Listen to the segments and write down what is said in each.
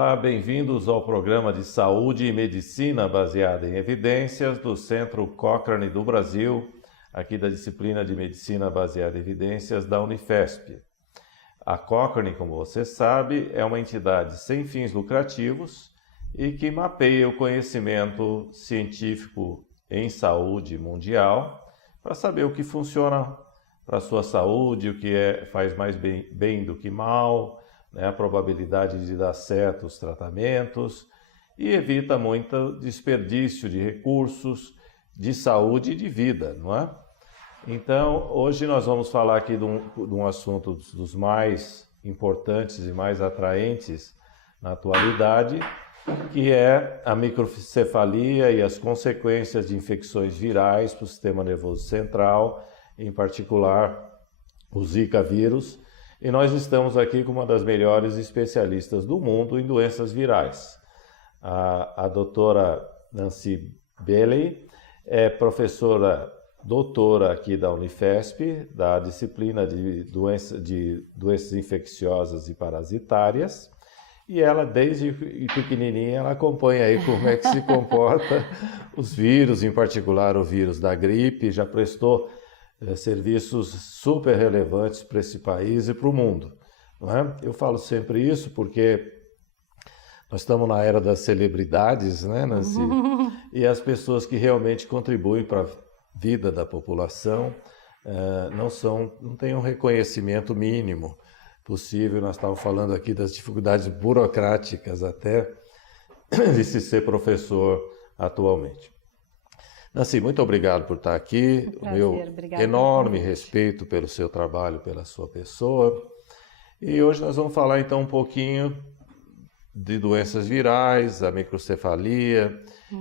Olá, bem-vindos ao programa de Saúde e Medicina baseada em evidências do Centro Cochrane do Brasil, aqui da disciplina de Medicina baseada em evidências da Unifesp. A Cochrane, como você sabe, é uma entidade sem fins lucrativos e que mapeia o conhecimento científico em saúde mundial para saber o que funciona para a sua saúde, o que faz mais bem do que mal, né, a probabilidade de dar certo os tratamentos e evita muito desperdício de recursos, de saúde e de vida, não é? Então, hoje nós vamos falar aqui de um assunto dos mais importantes e mais atraentes na atualidade, que é a microcefalia e as consequências de infecções virais para o sistema nervoso central, em particular o Zika vírus. E nós estamos aqui com uma das melhores especialistas do mundo em doenças virais. A doutora Nancy Bailey é professora doutora aqui da Unifesp, da disciplina de doenças infecciosas e parasitárias. E ela, desde pequenininha, ela acompanha aí como é que se comporta os vírus, em particular o vírus da gripe, já prestou serviços super relevantes para esse país e para o mundo. Não é? Eu falo sempre isso porque nós estamos na era das celebridades, né, Nancy? E as pessoas que realmente contribuem para a vida da população não têm um reconhecimento mínimo possível. Nós estávamos falando aqui das dificuldades burocráticas até de se ser professor atualmente. Nancy, muito obrigado por estar aqui. Um prazer, meu enorme respeito pelo seu trabalho, pela sua pessoa. E hoje nós vamos falar então um pouquinho de doenças virais, a microcefalia.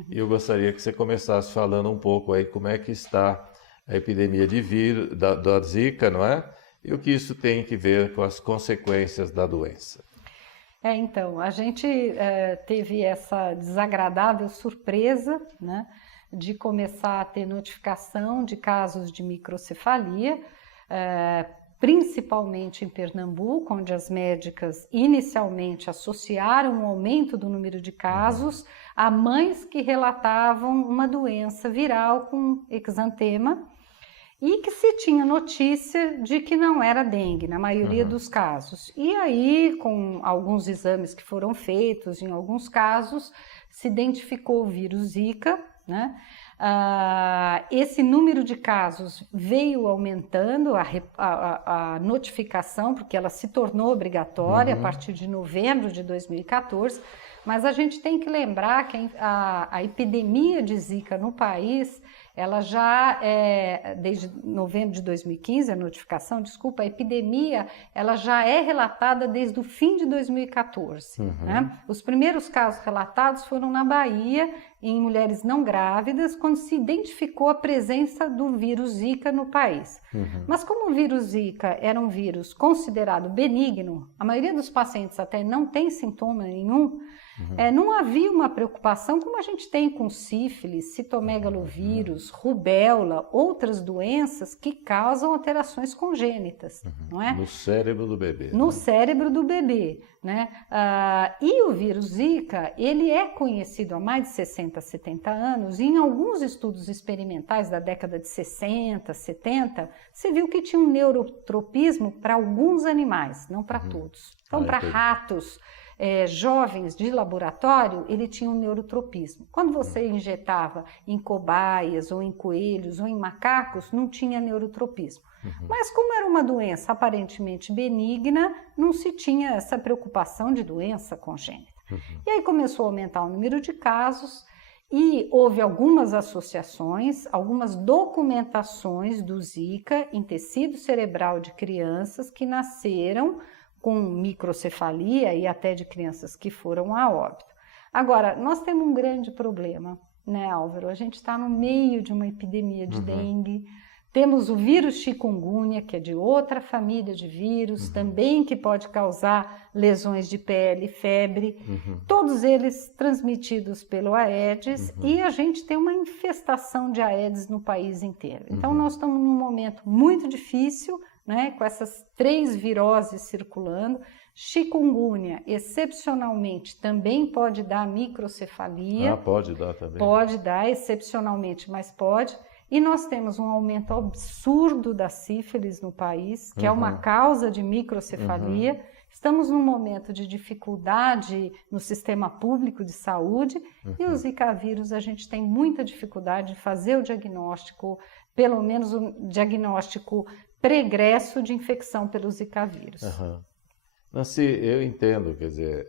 E eu gostaria que você começasse falando um pouco aí como é que está a epidemia de vírus, da Zika, não é? E o que isso tem que ver com as consequências da doença. Então, a gente teve essa desagradável surpresa, né, de começar a ter notificação de casos de microcefalia, principalmente em Pernambuco, onde as médicas inicialmente associaram o aumento do número de casos a mães que relatavam uma doença viral com exantema e que se tinha notícia de que não era dengue, na maioria dos casos. E aí, com alguns exames que foram feitos, em alguns casos, se identificou o vírus Zika, né? Esse número de casos veio aumentando, a notificação, porque ela se tornou obrigatória a partir de novembro de 2014, mas a gente tem que lembrar que a epidemia de Zika no país, ela já desde novembro de 2015, a epidemia, ela já é relatada desde o fim de 2014. Né? Os primeiros casos relatados foram na Bahia, em mulheres não grávidas, quando se identificou a presença do vírus Zika no país. Mas como o vírus Zika era um vírus considerado benigno, a maioria dos pacientes até não tem sintoma nenhum, não havia uma preocupação como a gente tem com sífilis, citomegalovírus, rubéola, outras doenças que causam alterações congênitas, não é? No cérebro do bebê. No cérebro do bebê, né? E o vírus Zika, ele é conhecido há mais de 60, 70 anos, e em alguns estudos experimentais da década de 60, 70, se viu que tinha um neurotropismo para alguns animais, não para todos. Então, para ratos, jovens de laboratório, ele tinha um neurotropismo. Quando você injetava em cobaias, ou em coelhos, ou em macacos, não tinha neurotropismo. Mas como era uma doença aparentemente benigna, não se tinha essa preocupação de doença congênita. E aí começou a aumentar o número de casos, e houve algumas associações, algumas documentações do Zika em tecido cerebral de crianças que nasceram com microcefalia e até de crianças que foram a óbito. Agora, nós temos um grande problema, né, Álvaro? A gente está no meio de uma epidemia de dengue, temos o vírus chikungunya, que é de outra família de vírus, também que pode causar lesões de pele, febre, todos eles transmitidos pelo Aedes, e a gente tem uma infestação de Aedes no país inteiro. Então, nós estamos num momento muito difícil, né, com essas 3 viroses circulando. Chikungunya, excepcionalmente, também pode dar microcefalia. Pode dar também. Pode dar, excepcionalmente, mas pode. E nós temos um aumento absurdo da sífilis no país, que é uma causa de microcefalia. Estamos num momento de dificuldade no sistema público de saúde e o Zika vírus a gente tem muita dificuldade de fazer o diagnóstico, pelo menos o diagnóstico pregresso de infecção pelo Zika vírus. Nancy, eu entendo, quer dizer,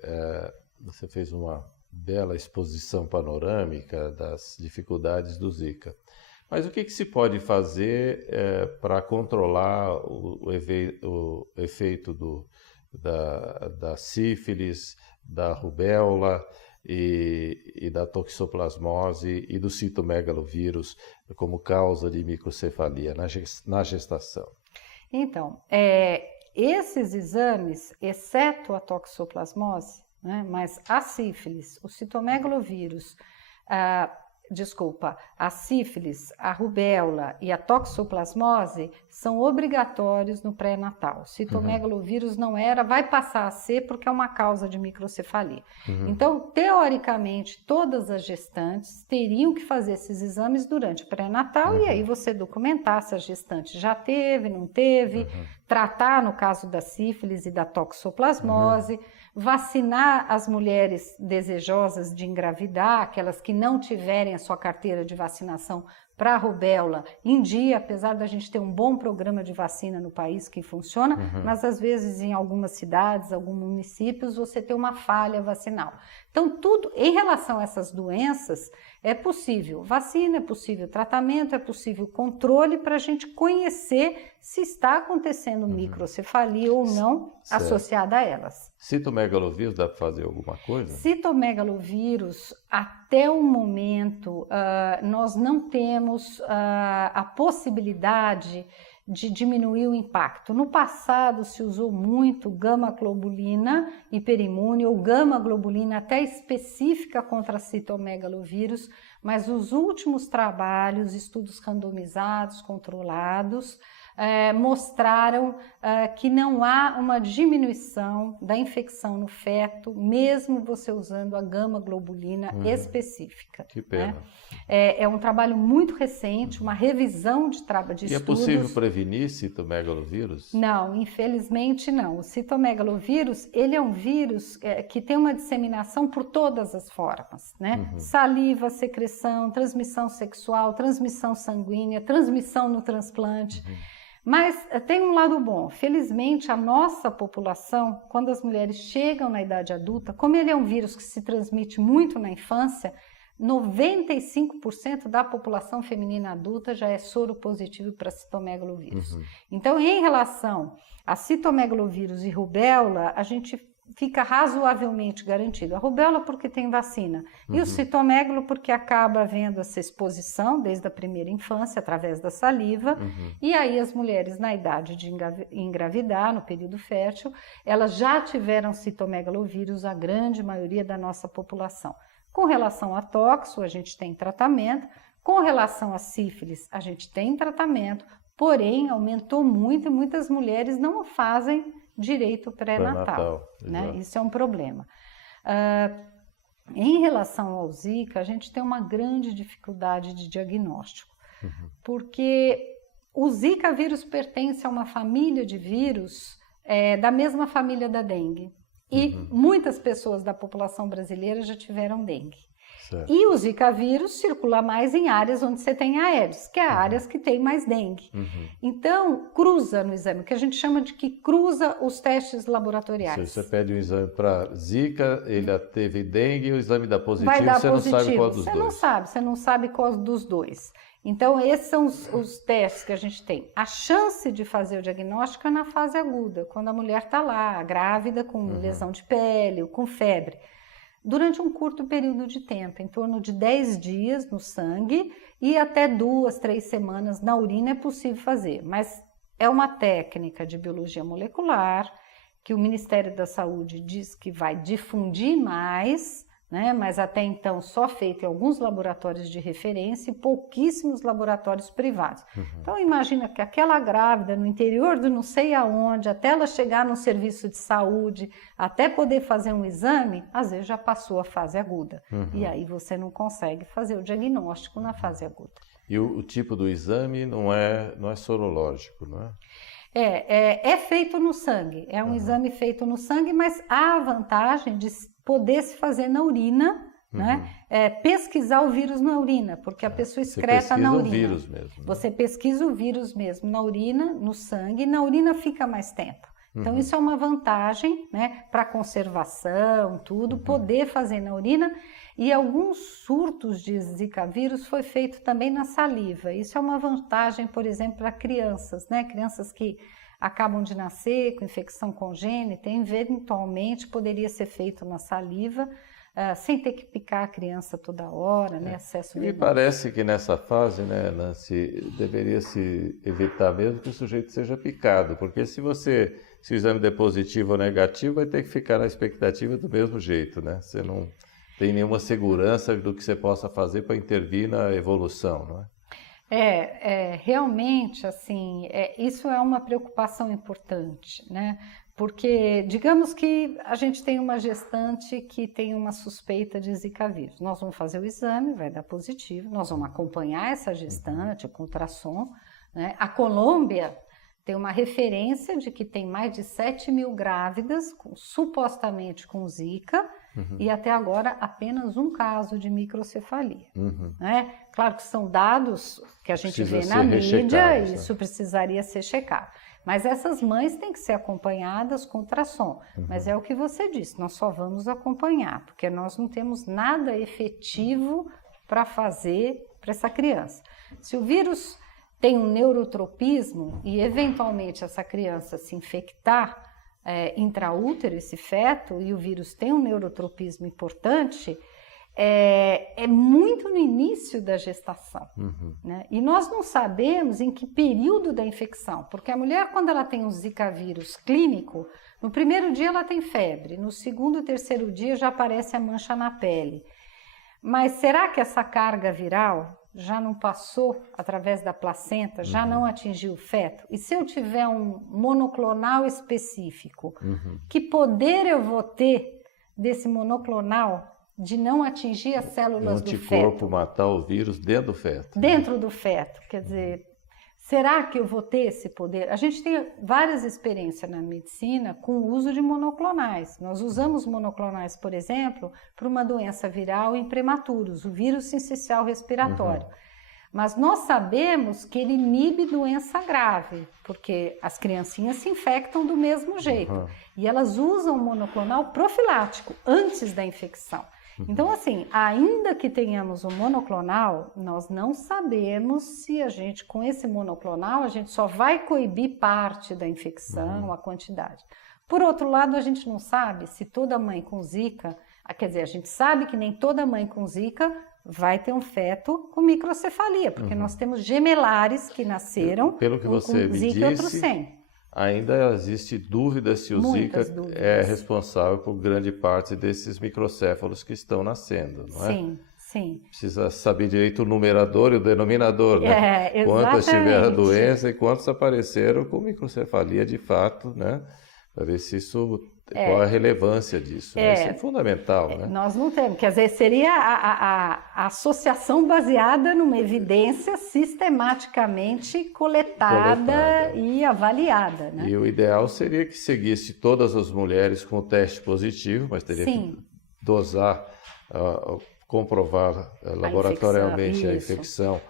você fez uma bela exposição panorâmica das dificuldades do Zika. Mas o que se pode fazer para controlar o efeito da sífilis, da rubéola e da toxoplasmose e do citomegalovírus como causa de microcefalia na gestação? Então, esses exames, exceto a toxoplasmose, né, mas a sífilis, o citomegalovírus, a sífilis, a rubéola e a toxoplasmose são obrigatórios no pré-natal. Citomegalovírus não era, vai passar a ser porque é uma causa de microcefalia. Então, teoricamente, todas as gestantes teriam que fazer esses exames durante o pré-natal e aí você documentar se a gestante já teve, não teve, tratar no caso da sífilis e da toxoplasmose, vacinar as mulheres desejosas de engravidar, aquelas que não tiverem a sua carteira de vacinação para a rubéola em dia, apesar da gente ter um bom programa de vacina no país que funciona, mas às vezes em algumas cidades, alguns municípios, você tem uma falha vacinal. Então, tudo em relação a essas doenças, é possível vacina, é possível tratamento, é possível controle para a gente conhecer se está acontecendo microcefalia ou não associada a elas. Citomegalovírus, dá para fazer alguma coisa? Citomegalovírus, até o momento, nós não temos a possibilidade de diminuir o impacto. No passado se usou muito gama-globulina hiperimune ou gama-globulina até específica contra citomegalovírus, mas os últimos trabalhos, estudos randomizados, controlados, mostraram que não há uma diminuição da infecção no feto, mesmo você usando a gama-globulina específica. Que pena. Né? É um trabalho muito recente, uma revisão de estudos. E é possível prevenir citomegalovírus? Não, infelizmente não. O citomegalovírus, ele é um vírus que tem uma disseminação por todas as formas, né? Saliva, secreção, transmissão sexual, transmissão sanguínea, transmissão no transplante. Mas tem um lado bom, felizmente a nossa população, quando as mulheres chegam na idade adulta, como ele é um vírus que se transmite muito na infância, 95% da população feminina adulta já é soro positivo para citomegalovírus. Então, em relação a citomegalovírus e rubéola, a gente fica razoavelmente garantido. A rubéola porque tem vacina e o citomegalo porque acaba havendo essa exposição desde a primeira infância através da saliva e aí as mulheres na idade de engravidar, no período fértil, elas já tiveram citomegalovírus, a grande maioria da nossa população. Com relação a toxo, a gente tem tratamento, com relação a sífilis, a gente tem tratamento, porém aumentou muito e muitas mulheres não fazem direito pré-natal, né? Isso é um problema. Em relação ao Zika, a gente tem uma grande dificuldade de diagnóstico, porque o Zika vírus pertence a uma família de vírus da mesma família da dengue, e muitas pessoas da população brasileira já tiveram dengue. Certo. E o Zika vírus circula mais em áreas onde você tem Aedes, que é áreas que tem mais dengue. Então, cruza no exame, que a gente chama de que cruza os testes laboratoriais. Se você pede um exame para Zika, ele teve dengue e o exame dá positivo, você não sabe qual dos dois. Você não sabe qual dos dois. Então, esses são os testes que a gente tem. A chance de fazer o diagnóstico é na fase aguda, quando a mulher está lá, grávida, com lesão de pele, ou com febre. Durante um curto período de tempo, em torno de 10 dias no sangue e até 2, 3 semanas na urina é possível fazer. Mas é uma técnica de biologia molecular que o Ministério da Saúde diz que vai difundir mais, né? Mas até então só feito em alguns laboratórios de referência e pouquíssimos laboratórios privados. Então imagina que aquela grávida no interior do não sei aonde, até ela chegar no serviço de saúde, até poder fazer um exame, às vezes já passou a fase aguda. E aí você não consegue fazer o diagnóstico na fase aguda. E o tipo do exame não é sorológico, não é? É feito no sangue, é um exame feito no sangue, mas há a vantagem de poder se fazer na urina, né? Pesquisar o vírus na urina, porque a pessoa excreta na urina. Você pesquisa o vírus mesmo. Né? Você pesquisa o vírus mesmo na urina, no sangue, e na urina fica mais tempo. Então isso é uma vantagem, né, para conservação, tudo, poder fazer na urina. E alguns surtos de Zika vírus foi feito também na saliva. Isso é uma vantagem, por exemplo, para crianças, né? Crianças que acabam de nascer com infecção congênita, eventualmente poderia ser feito na saliva, sem ter que picar a criança toda hora, né? Acesso Me parece que nessa fase, né, Nancy, deveria se evitar mesmo que o sujeito seja picado, porque se o exame der positivo ou negativo, vai ter que ficar na expectativa do mesmo jeito, né? Você não tem nenhuma segurança do que você possa fazer para intervir na evolução, não é? Realmente, assim, isso é uma preocupação importante, né? Porque, digamos que a gente tem uma gestante que tem uma suspeita de Zika vírus. Nós vamos fazer o exame, vai dar positivo, nós vamos acompanhar essa gestante com ultrassom, né? A Colômbia tem uma referência de que tem mais de 7.000 grávidas, supostamente com Zika, e até agora apenas um caso de microcefalia. Né? Claro que são dados que a gente vê na mídia, e isso precisaria ser checado. Mas essas mães têm que ser acompanhadas com ultrassom. Mas é o que você disse, nós só vamos acompanhar, porque nós não temos nada efetivo para fazer para essa criança. Se o vírus tem um neurotropismo e eventualmente essa criança se infectar intraútero, esse feto, e o vírus tem um neurotropismo importante, é muito no início da gestação. Né? E nós não sabemos em que período da infecção, porque a mulher, quando ela tem um Zika vírus clínico, no primeiro dia ela tem febre, no segundo e terceiro dia já aparece a mancha na pele. Mas será que essa carga viral já não passou através da placenta, já não atingiu o feto? E se eu tiver um monoclonal específico, que poder eu vou ter desse monoclonal de não atingir as células do feto? O anticorpo matar o vírus dentro do feto. Dentro do feto, quer dizer, será que eu vou ter esse poder? A gente tem várias experiências na medicina com o uso de monoclonais. Nós usamos monoclonais, por exemplo, para uma doença viral em prematuros, o vírus sincicial respiratório. Mas nós sabemos que ele inibe doença grave, porque as criancinhas se infectam do mesmo jeito. E elas usam monoclonal profilático antes da infecção. Então, assim, ainda que tenhamos um monoclonal, nós não sabemos se a gente, com esse monoclonal, a gente só vai coibir parte da infecção, a quantidade. Por outro lado, a gente não sabe se toda mãe com Zika, quer dizer, a gente sabe que nem toda mãe com Zika vai ter um feto com microcefalia, porque nós temos gemelares que nasceram pelo que você com me Zika e outros disse, sem. Ainda existe dúvida se o Muitas Zika dúvidas. é responsável por grande parte desses microcéfalos que estão nascendo, não é? Sim, sim. Precisa saber direito o numerador e o denominador, né? Quantas tiveram a doença e quantos apareceram com microcefalia de fato, né? Para ver se isso... Qual a relevância disso? Né? Isso é fundamental, né? Nós não temos, quer dizer, seria a associação baseada numa evidência sistematicamente coletada e avaliada, né? E o ideal seria que seguisse todas as mulheres com o teste positivo, mas teria que dosar, comprovar laboratorialmente a infecção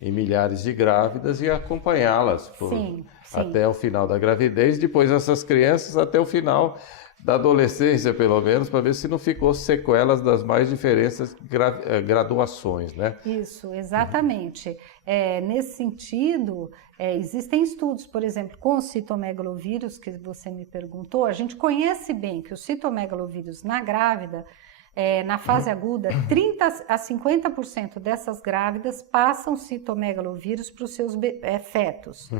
em milhares de grávidas e acompanhá-las até o final da gravidez, depois essas crianças até o final da adolescência, pelo menos, para ver se não ficou sequelas das mais diferentes graduações, né? Isso, exatamente. Nesse sentido, existem estudos, por exemplo, com o citomegalovírus, que você me perguntou, a gente conhece bem que o citomegalovírus na grávida na fase aguda, 30 a 50% dessas grávidas passam citomegalovírus para os seus fetos.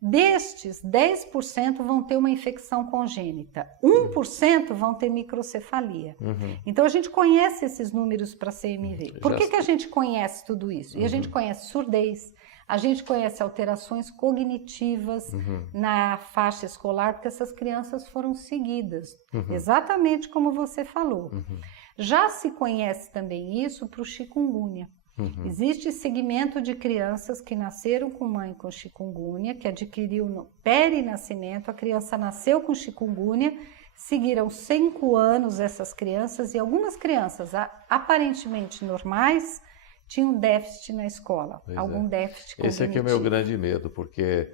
Destes, 10% vão ter uma infecção congênita, 1% vão ter microcefalia. Então a gente conhece esses números para CMV. Por que a gente conhece tudo isso? E a gente conhece surdez, a gente conhece alterações cognitivas na faixa escolar, porque essas crianças foram seguidas, exatamente como você falou. Já se conhece também isso para o chikungunya. Existe segmento de crianças que nasceram com mãe com chikungunya, que adquiriu no perinascimento, a criança nasceu com chikungunya, seguiram 5 anos essas crianças, e algumas crianças aparentemente normais tinham déficit na escola, algum déficit cognitivo. Esse aqui é o meu grande medo, porque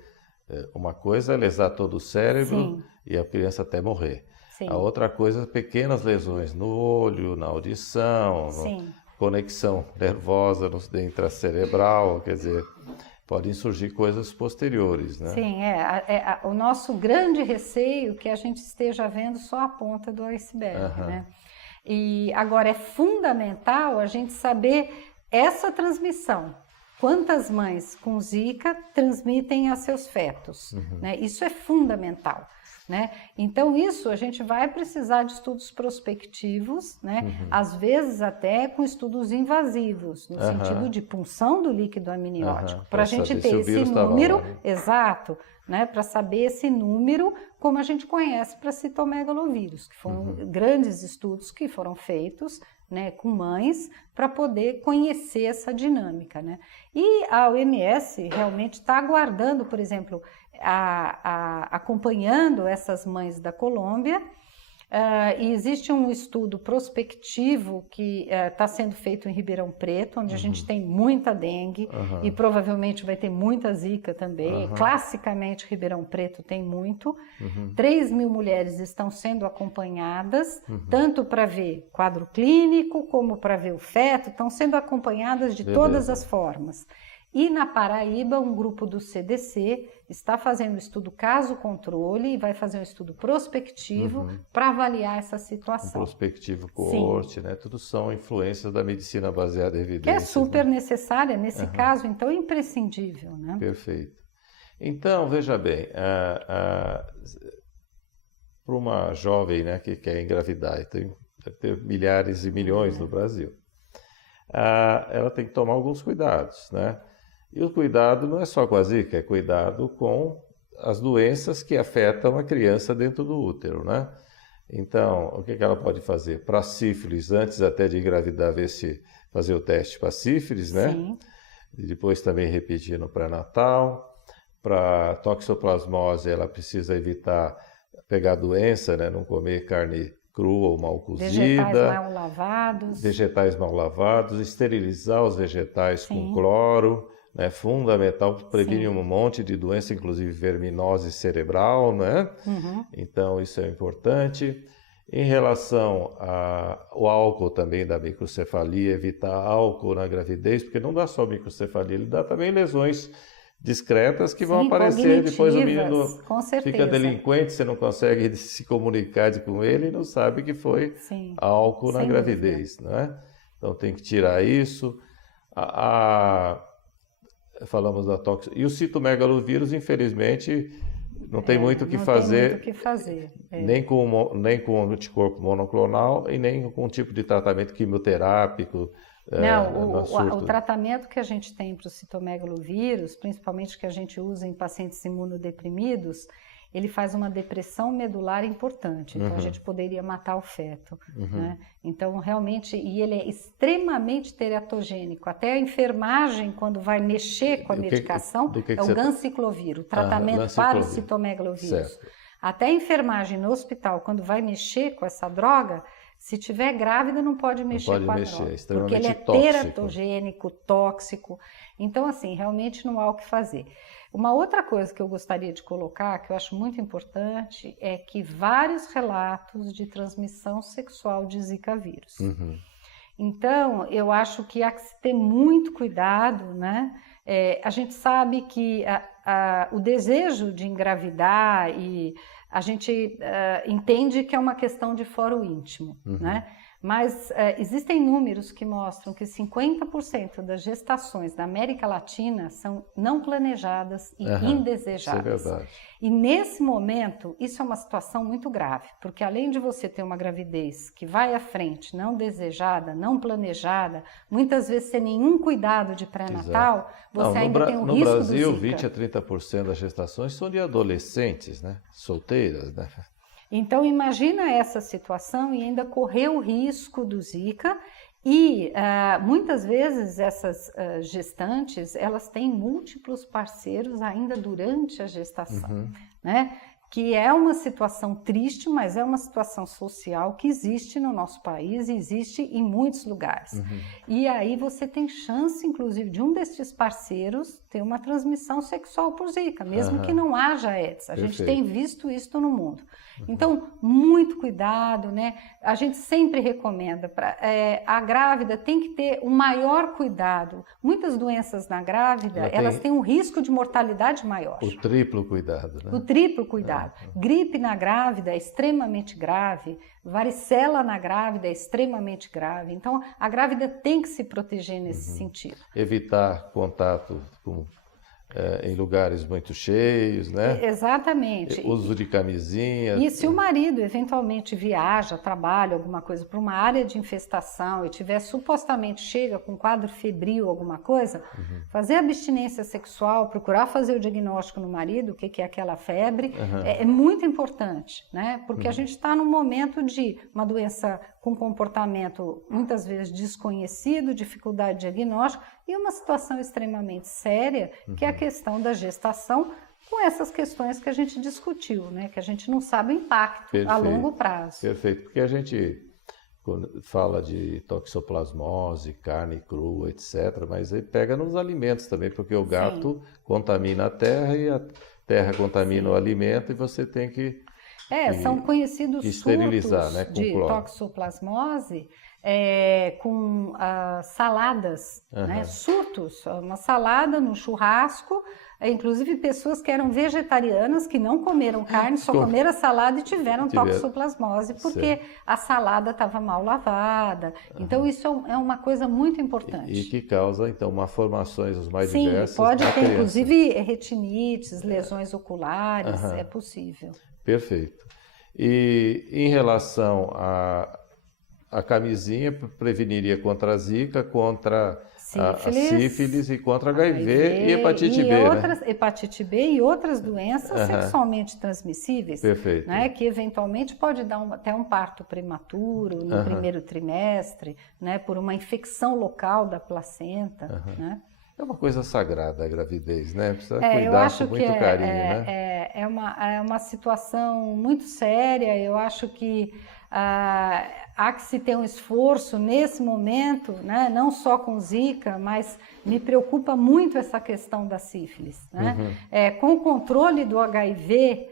uma coisa é lesar todo o cérebro e a criança até morrer. A outra coisa, pequenas lesões no olho, na audição, conexão nervosa no intracerebral, quer dizer, podem surgir coisas posteriores, né? Sim, o nosso grande receio é que a gente esteja vendo só a ponta do iceberg, né? E agora é fundamental a gente saber essa transmissão. Quantas mães com Zika transmitem a seus fetos, né? Isso é fundamental. Né? Então isso a gente vai precisar de estudos prospectivos, né? Às vezes até com estudos invasivos, no sentido de punção do líquido amniótico, para a gente ter esse número exato, né? Para saber esse número, como a gente conhece para citomegalovírus, que foram grandes estudos que foram feitos, né, com mães, para poder conhecer essa dinâmica, né? E a OMS realmente está aguardando, por exemplo, acompanhando essas mães da Colômbia, e existe um estudo prospectivo que está sendo feito em Ribeirão Preto, onde a gente tem muita dengue e provavelmente vai ter muita zika também. Classicamente, Ribeirão Preto tem muito. 3.000 mulheres estão sendo acompanhadas, tanto para ver quadro clínico como para ver o feto, estão sendo acompanhadas de todas as formas. E na Paraíba, um grupo do CDC está fazendo um estudo caso-controle e vai fazer um estudo prospectivo para avaliar essa situação. Prospectivo, coorte, né? Tudo são influências da medicina baseada em evidências. Que é super necessária nesse caso, então é imprescindível, né? Perfeito. Então, veja bem, para uma jovem, né, que quer engravidar, e deve ter milhares e milhões no Brasil, ela tem que tomar alguns cuidados, né? E o cuidado não é só com a zika, é cuidado com as doenças que afetam a criança dentro do útero, né? Então, o que ela pode fazer? Para sífilis, antes até de engravidar, fazer o teste para sífilis, né? Sim. E depois também repetir no pré-natal. Para toxoplasmose, ela precisa evitar pegar doença, né? Não comer carne crua ou mal cozida. Vegetais mal lavados, esterilizar os vegetais com cloro, né? Fundamental, previne um monte de doença, inclusive verminose cerebral, né? Então isso é importante. Em relação ao álcool também da microcefalia, evitar álcool na gravidez, porque não dá só microcefalia, ele dá também lesões discretas que vão aparecer, depois o menino fica delinquente, você não consegue se comunicar com ele e não sabe que foi álcool na gravidez, né? Então tem que tirar isso. Falamos da toxina. E o citomegalovírus, infelizmente, não tem muito o que fazer, nem com anticorpo monoclonal e nem com um tipo de tratamento quimioterápico. O tratamento que a gente tem para o citomegalovírus, principalmente que a gente usa em pacientes imunodeprimidos, ele faz uma depressão medular importante, então a gente poderia matar o feto, né? Então realmente, e ele é extremamente teratogênico, até a enfermagem quando vai mexer com a medicação, é o ganciclovir, o tratamento para o citomegalovírus. Até a enfermagem no hospital, quando vai mexer com essa droga, se tiver grávida, não pode mexer com a droga, porque ele é teratogênico, tóxico. Então, assim, realmente não há o que fazer. Uma outra coisa que eu gostaria de colocar, que eu acho muito importante, é que vários relatos de transmissão sexual de Zika vírus. Então, eu acho que há que se ter muito cuidado, né? A gente sabe que o desejo de engravidar e a gente entende que é uma questão de foro íntimo, né? Mas existem números que mostram que 50% das gestações da América Latina são não planejadas e indesejadas. Isso é verdade. E nesse momento, isso é uma situação muito grave, porque além de você ter uma gravidez que vai à frente, não desejada, não planejada, muitas vezes sem nenhum cuidado de pré-natal, você ainda tem o risco do Zika. No Brasil, 20 a 30% das gestações são de adolescentes, né? Solteiras, né? Então, imagina essa situação e ainda correr o risco do Zika e muitas vezes essas gestantes, elas têm múltiplos parceiros ainda durante a gestação, né? Que é uma situação triste, mas é uma situação social que existe no nosso país e existe em muitos lugares. E aí você tem chance, inclusive, de um desses parceiros ter uma transmissão sexual por Zika, mesmo que não haja AIDS. A gente tem visto isso no mundo. Então, muito cuidado, né? A gente sempre recomenda, a grávida tem que ter o maior cuidado. Muitas doenças na grávida, elas têm um risco de mortalidade maior. O triplo cuidado, né? O triplo cuidado. Gripe na grávida é extremamente grave, varicela na grávida é extremamente grave. Então, a grávida tem que se proteger nesse sentido. Evitar contato em lugares muito cheios, né? Exatamente. Uso de camisinha. E se o marido eventualmente viaja, trabalha, alguma coisa, para uma área de infestação e tiver supostamente chega com quadro febril, alguma coisa, fazer abstinência sexual, procurar fazer o diagnóstico no marido, o que é aquela febre, é muito importante, né? Porque a gente está num momento de uma doença com comportamento muitas vezes desconhecido, dificuldade de diagnóstico e uma situação extremamente séria, que é a questão da gestação, com essas questões que a gente discutiu, né? Que a gente não sabe o impacto a longo prazo. Perfeito, porque a gente fala de toxoplasmose, carne crua, etc., mas aí pega nos alimentos também, porque o gato contamina a terra e a terra contamina o alimento e você tem que são conhecidos esterilizar, surtos né, com de cloro. Toxoplasmose com saladas, né, surtos, uma salada no churrasco, inclusive pessoas que eram vegetarianas, que não comeram carne, só comeram a salada e tiveram toxoplasmose, porque a salada estava mal lavada. Então isso é uma coisa muito importante. E que causa, então, malformações as mais Sim, diversas. pode ter, criança. inclusive, retinites, lesões oculares, é possível. Perfeito. E em relação a camisinha, preveniria contra a Zika, contra a sífilis e contra HIV e hepatite B, outras, né? Hepatite B e outras doenças sexualmente transmissíveis, Perfeito. Né? Que eventualmente pode dar até um parto prematuro no primeiro trimestre, né? Por uma infecção local da placenta, né? É uma coisa sagrada a gravidez, né? Precisa cuidar com muito carinho, né? É uma situação muito séria. Eu acho que há que se ter um esforço nesse momento, né? Não só com Zika, mas me preocupa muito essa questão da sífilis, né? Com o controle do HIV,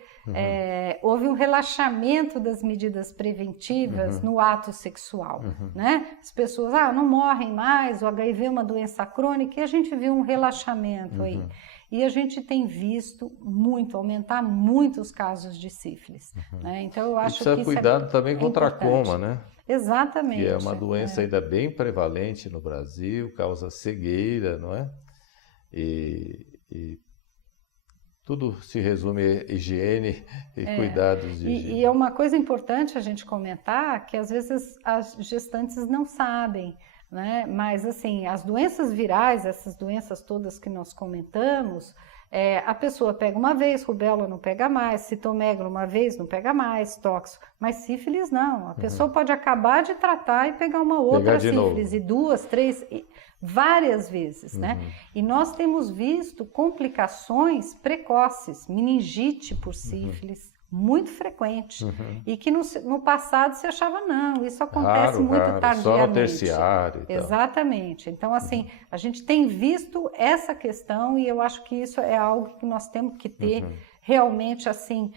houve um relaxamento das medidas preventivas no ato sexual, né? As pessoas, não morrem mais, o HIV é uma doença crônica, e a gente viu um relaxamento aí. E a gente tem visto aumentar muito os casos de sífilis, né? Então eu acho que isso cuidado também contra a coma, né? Exatamente. Que é uma doença ainda bem prevalente no Brasil, causa cegueira, não é? E tudo se resume a higiene e cuidados de higiene. E é uma coisa importante a gente comentar, que às vezes as gestantes não sabem, né? Mas assim, as doenças virais, essas doenças todas que nós comentamos, a pessoa pega uma vez, rubéola não pega mais, citomegalo uma vez, não pega mais, tóxico, mas sífilis não. A pessoa pode acabar de tratar e pegar uma outra sífilis, e 2, 3, várias vezes, né? E nós temos visto complicações precoces, meningite por sífilis, muito frequente, e que no passado se achava, não, isso acontece muito tardiamente. Só no terciário. Exatamente. Então, assim, a gente tem visto essa questão e eu acho que isso é algo que nós temos que ter realmente, assim,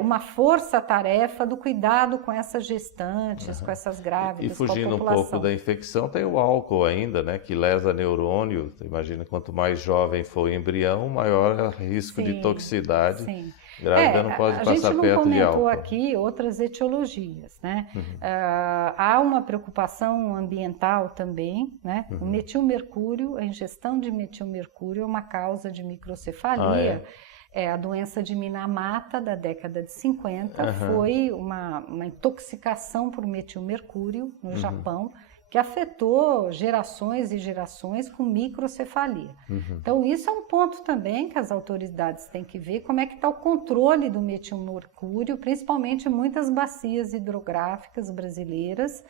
uma força-tarefa do cuidado com essas gestantes, com essas grávidas, e fugindo com a população. Um pouco da infecção, tem o álcool ainda, né, que lesa neurônio. Imagina, quanto mais jovem for o embrião, maior é o risco de toxicidade. Sim. Grávida não pode passar perto de álcool. A gente não comentou aqui outras etiologias, né? Há uma preocupação ambiental também, né? O metilmercúrio, a ingestão de metilmercúrio é uma causa de microcefalia. A doença de Minamata da década de 50 foi uma intoxicação por metilmercúrio no Japão, que afetou gerações e gerações com microcefalia. Então, isso é um ponto também que as autoridades têm que ver, como é que está o controle do metilmercúrio, principalmente em muitas bacias hidrográficas brasileiras,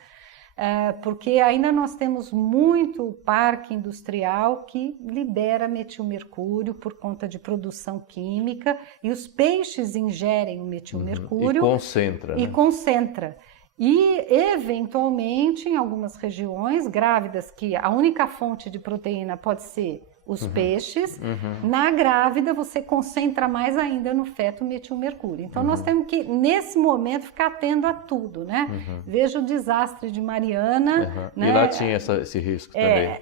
porque ainda nós temos muito parque industrial que libera metilmercúrio por conta de produção química, e os peixes ingerem o metilmercúrio. E concentra. E concentra. E, eventualmente, em algumas regiões, grávidas que a única fonte de proteína pode ser os peixes, na grávida você concentra mais ainda no feto metilmercúrio. Então, nós temos que, nesse momento, ficar atento a tudo, né? Veja o desastre de Mariana. Né? E lá tinha esse risco também.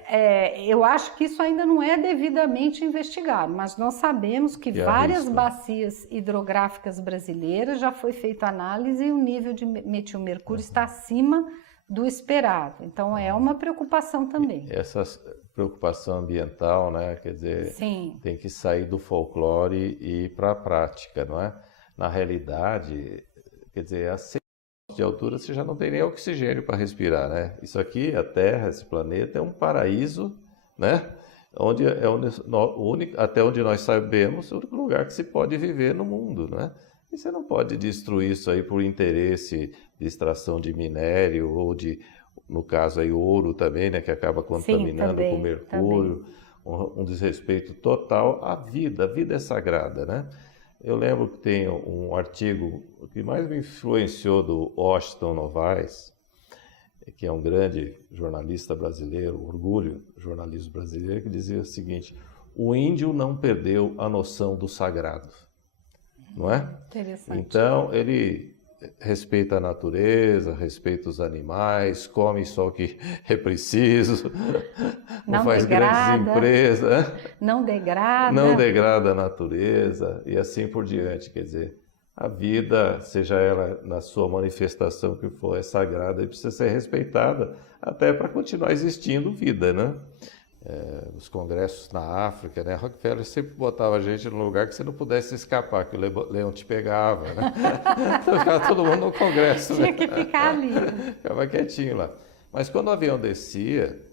Eu acho que isso ainda não é devidamente investigado, mas nós sabemos que várias bacias hidrográficas brasileiras já foi feita análise e o nível de metilmercúrio está acima do esperado. Então, é uma preocupação também. Essa preocupação ambiental, né? Quer dizer, tem que sair do folclore e ir para a prática, não é? Na realidade, quer dizer, a 100 metros de altura você já não tem nem oxigênio para respirar, né? Isso aqui, a Terra, esse planeta, é um paraíso, né? Até onde nós sabemos, é o único lugar que se pode viver no mundo, né? E você não pode destruir isso aí por interesse de extração de minério ou de, no caso aí, ouro também, né, que acaba contaminando com mercúrio, um desrespeito total à vida. A vida é sagrada, né? Eu lembro que tem um artigo que mais me influenciou do Washington Novaes, que é um grande jornalista brasileiro, orgulho do jornalismo brasileiro, que dizia o seguinte: o índio não perdeu a noção do sagrado. Não é? Interessante. Então, ele respeita a natureza, respeita os animais, come só o que é preciso, não faz grandes empresas. Não degrada a natureza e assim por diante. Quer dizer, a vida, seja ela na sua manifestação que for, é sagrada e precisa ser respeitada até para continuar existindo vida, né? Os congressos na África, né? Rockefeller sempre botava a gente num lugar que você não pudesse escapar, que o leão te pegava, né? Então ficava todo mundo no congresso. Tinha que ficar ali. Ficava quietinho lá. Mas quando o avião descia,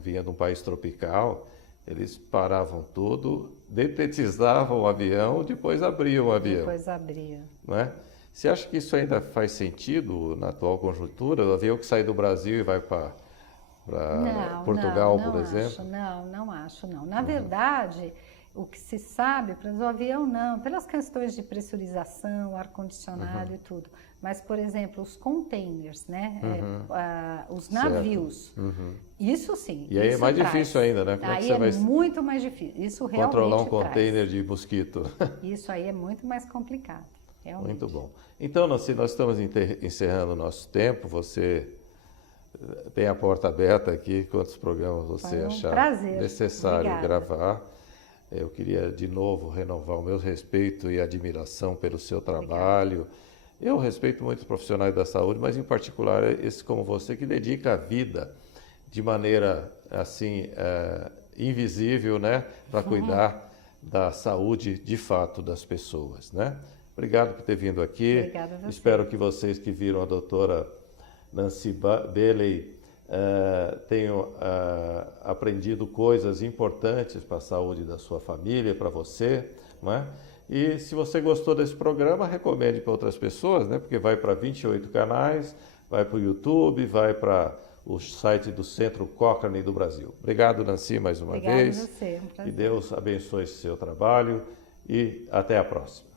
vinha de um país tropical, eles paravam tudo, detetizavam o avião, depois abriam o avião. Depois abria. Não é? Você acha que isso ainda faz sentido na atual conjuntura? O avião que sai do Brasil e vai para Portugal, por exemplo? Não acho. Na verdade, o que se sabe, para o avião não, pelas questões de pressurização, ar-condicionado e tudo. Mas, por exemplo, os containers, né? Os navios, isso sim. E aí é mais difícil ainda, né? Como aí é muito mais difícil. Isso realmente controlar um container de mosquito. Isso aí é muito mais complicado. Realmente. Muito bom. Então, nós estamos encerrando o nosso tempo. Você tem a porta aberta aqui, quantos programas você achar necessário gravar. Eu queria de novo renovar o meu respeito e admiração pelo seu trabalho. Eu respeito muito os profissionais da saúde, mas em particular esse como você, que dedica a vida de maneira assim invisível, né, para cuidar da saúde de fato das pessoas, né? Obrigado por ter vindo aqui. Obrigada a você. Espero que vocês que viram a doutora Nancy Bailey tenham aprendido coisas importantes para a saúde da sua família, para você, não é? E se você gostou desse programa, recomende para outras pessoas, né? Porque vai para 28 canais, vai para o YouTube, vai para o site do Centro Cochrane do Brasil. Obrigado, Nancy, mais uma vez. Obrigada a você. Que Deus abençoe esse seu trabalho e até a próxima.